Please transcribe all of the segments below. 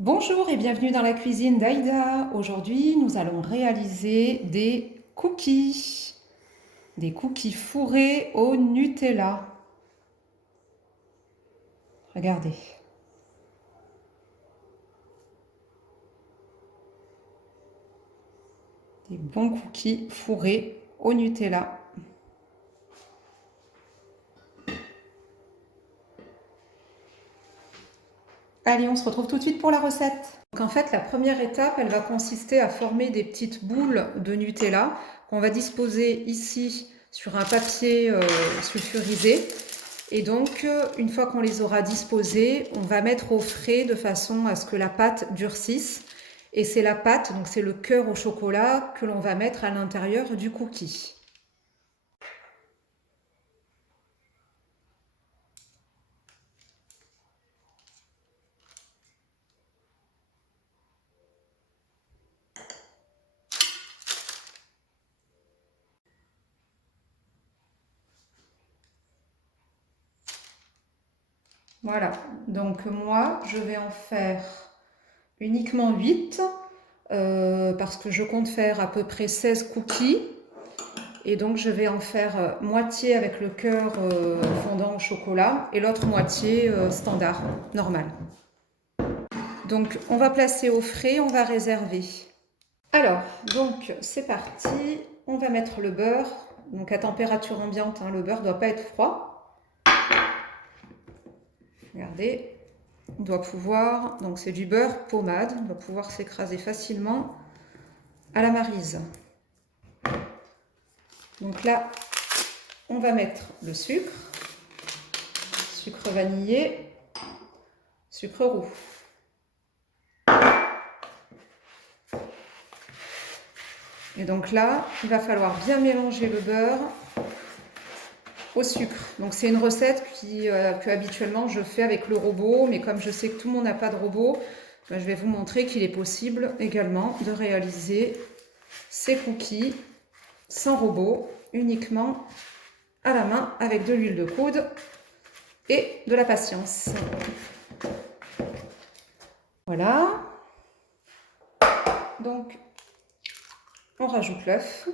Bonjour et bienvenue dans la cuisine d'Aïda. Aujourd'hui, nous allons réaliser des cookies fourrés au Nutella. Regardez. Des bons cookies fourrés au Nutella. Allez, on se retrouve tout de suite pour la recette. Donc en fait, la première étape, elle va consister à former des petites boules de Nutella qu'on va disposer ici sur un papier sulfurisé. Et donc, une fois qu'on les aura disposées, on va mettre au frais de façon à ce que la pâte durcisse. Et c'est la pâte, donc c'est le cœur au chocolat que l'on va mettre à l'intérieur du cookie. Voilà, donc moi je vais en faire uniquement 8 parce que je compte faire à peu près 16 cookies. Et donc je vais en faire moitié avec le cœur fondant au chocolat et l'autre moitié standard, normal. Donc on va placer au frais, on va réserver. Alors, donc c'est parti, on va mettre le beurre, donc à température ambiante, hein, le beurre ne doit pas être froid. Regardez, on doit pouvoir, donc c'est du beurre pommade, on doit pouvoir s'écraser facilement à la maryse. Donc là, on va mettre le sucre vanillé, sucre roux. Et donc là, il va falloir bien mélanger le beurre au sucre. Donc c'est une recette que habituellement je fais avec le robot, mais comme je sais que tout le monde n'a pas de robot, je vais vous montrer qu'il est possible également de réaliser ces cookies sans robot, uniquement à la main avec de l'huile de coude et de la patience. Voilà. Donc on rajoute l'œuf.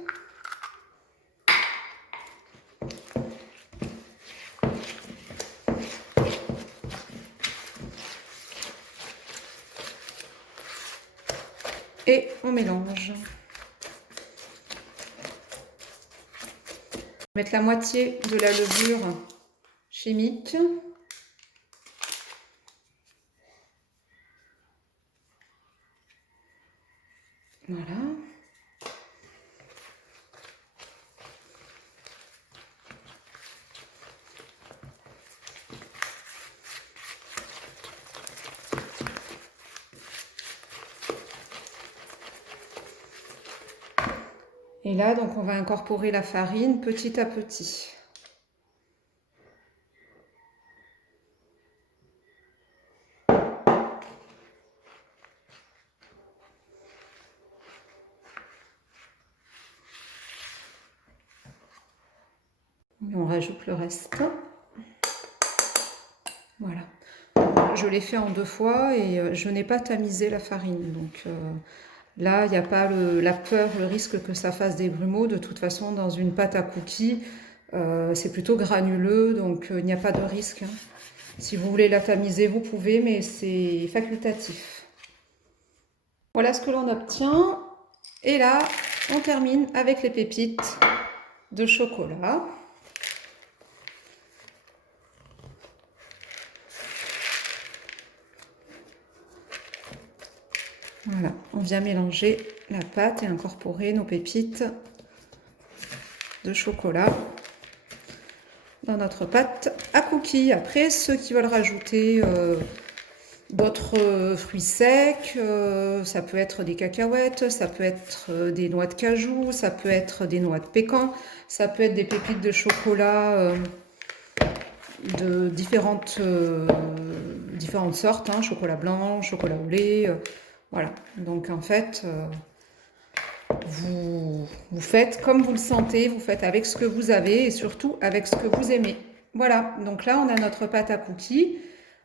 Et on mélange. Mettre la moitié de la levure chimique. Voilà. Et là, donc, on va incorporer la farine petit à petit. Et on rajoute le reste. Voilà. Je l'ai fait en 2 fois et je n'ai pas tamisé la farine. Donc là, il n'y a pas la peur, le risque que ça fasse des grumeaux. De toute façon, dans une pâte à cookies, c'est plutôt granuleux, donc il n'y a pas de risque. Hein. Si vous voulez la tamiser, vous pouvez, mais c'est facultatif. Voilà ce que l'on obtient. Et là, on termine avec les pépites de chocolat. Voilà, on vient mélanger la pâte et incorporer nos pépites de chocolat dans notre pâte à cookies. Après, ceux qui veulent rajouter d'autres fruits secs, ça peut être des cacahuètes, ça peut être des noix de cajou, ça peut être des noix de pécan, ça peut être des pépites de chocolat de différentes sortes, hein, chocolat blanc, chocolat au lait, voilà. Donc en fait, vous faites comme vous le sentez, vous faites avec ce que vous avez et surtout avec ce que vous aimez. Voilà, donc là on a notre pâte à cookies.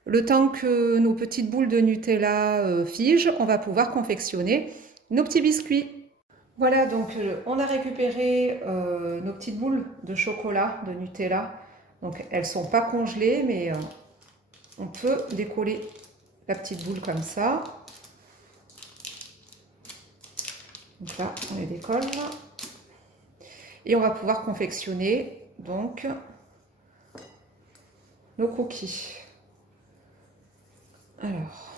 Le temps que nos petites boules de Nutella figent, on va pouvoir confectionner nos petits biscuits. Voilà, donc on a récupéré nos petites boules de chocolat, de Nutella. Donc elles ne sont pas congelées, mais on peut décoller la petite boule comme ça. Donc là, on les décolle. Et on va pouvoir confectionner donc nos cookies. Alors,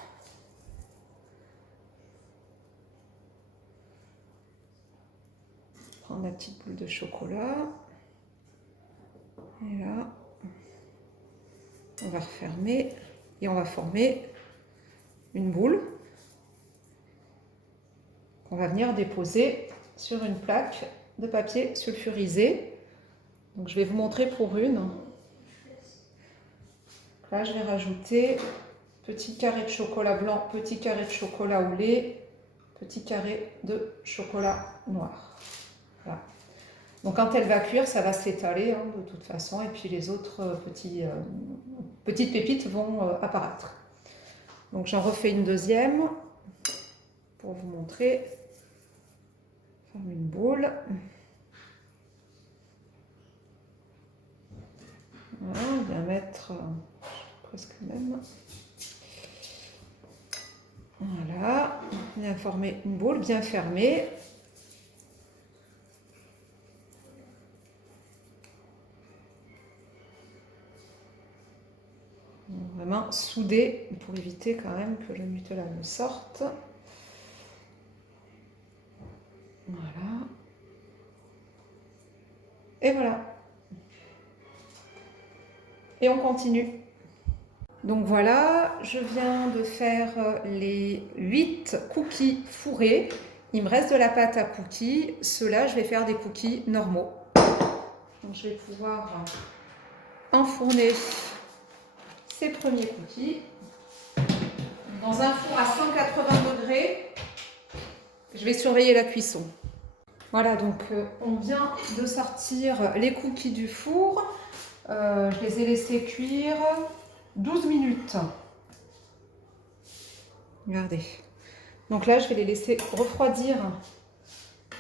prendre la petite boule de chocolat. Et là, on va refermer et on va former une boule qu'on va venir déposer sur une plaque de papier sulfurisé. Donc je vais vous montrer pour une. Là, je vais rajouter petit carré de chocolat blanc, petit carré de chocolat au lait, petit carré de chocolat noir. Voilà. Donc quand elle va cuire, ça va s'étaler de toute façon, et puis les autres petites pépites vont apparaître. Donc j'en refais une deuxième pour vous montrer. Forme une boule. Voilà, diamètre presque même. Voilà, bien former une boule, bien fermée. Vraiment soudé pour éviter quand même que le Nutella ne sorte. Voilà. Et voilà. Et on continue. Donc voilà, je viens de faire les 8 cookies fourrés. Il me reste de la pâte à cookies. Ceux-là, je vais faire des cookies normaux. Donc je vais pouvoir enfourner ces premiers cookies dans un four à 180 degrés. Je vais surveiller la cuisson. Voilà, donc on vient de sortir les cookies du four. Je les ai laissés cuire 12 minutes. Regardez. Donc là, je vais les laisser refroidir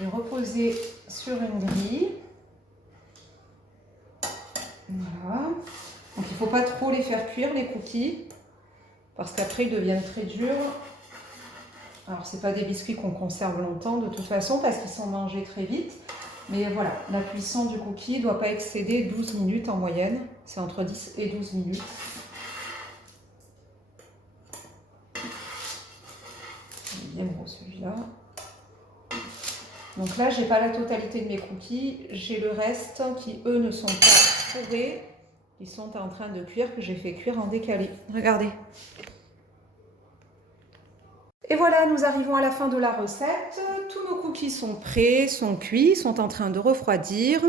et reposer sur une grille. Voilà. Donc il ne faut pas trop les faire cuire, les cookies, parce qu'après ils deviennent très durs. Alors ce n'est pas des biscuits qu'on conserve longtemps de toute façon, parce qu'ils sont mangés très vite. Mais voilà, la cuisson du cookie ne doit pas excéder 12 minutes en moyenne. C'est entre 10 et 12 minutes. Il est bien gros celui-là. Donc là, je n'ai pas la totalité de mes cookies. J'ai le reste qui, eux, ne sont pas fourrés. Ils sont en train de cuire, que j'ai fait cuire en décalé. Regardez. Et voilà, nous arrivons à la fin de la recette. Tous nos cookies sont prêts, sont cuits, sont en train de refroidir.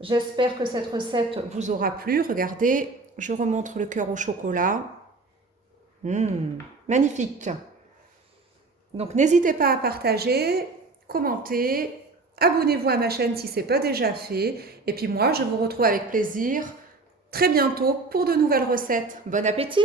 J'espère que cette recette vous aura plu. Regardez, je remontre le cœur au chocolat. Magnifique. Donc n'hésitez pas à partager, commenter, abonnez-vous à ma chaîne si ce n'est pas déjà fait. Et puis moi, je vous retrouve avec plaisir très bientôt pour de nouvelles recettes. Bon appétit!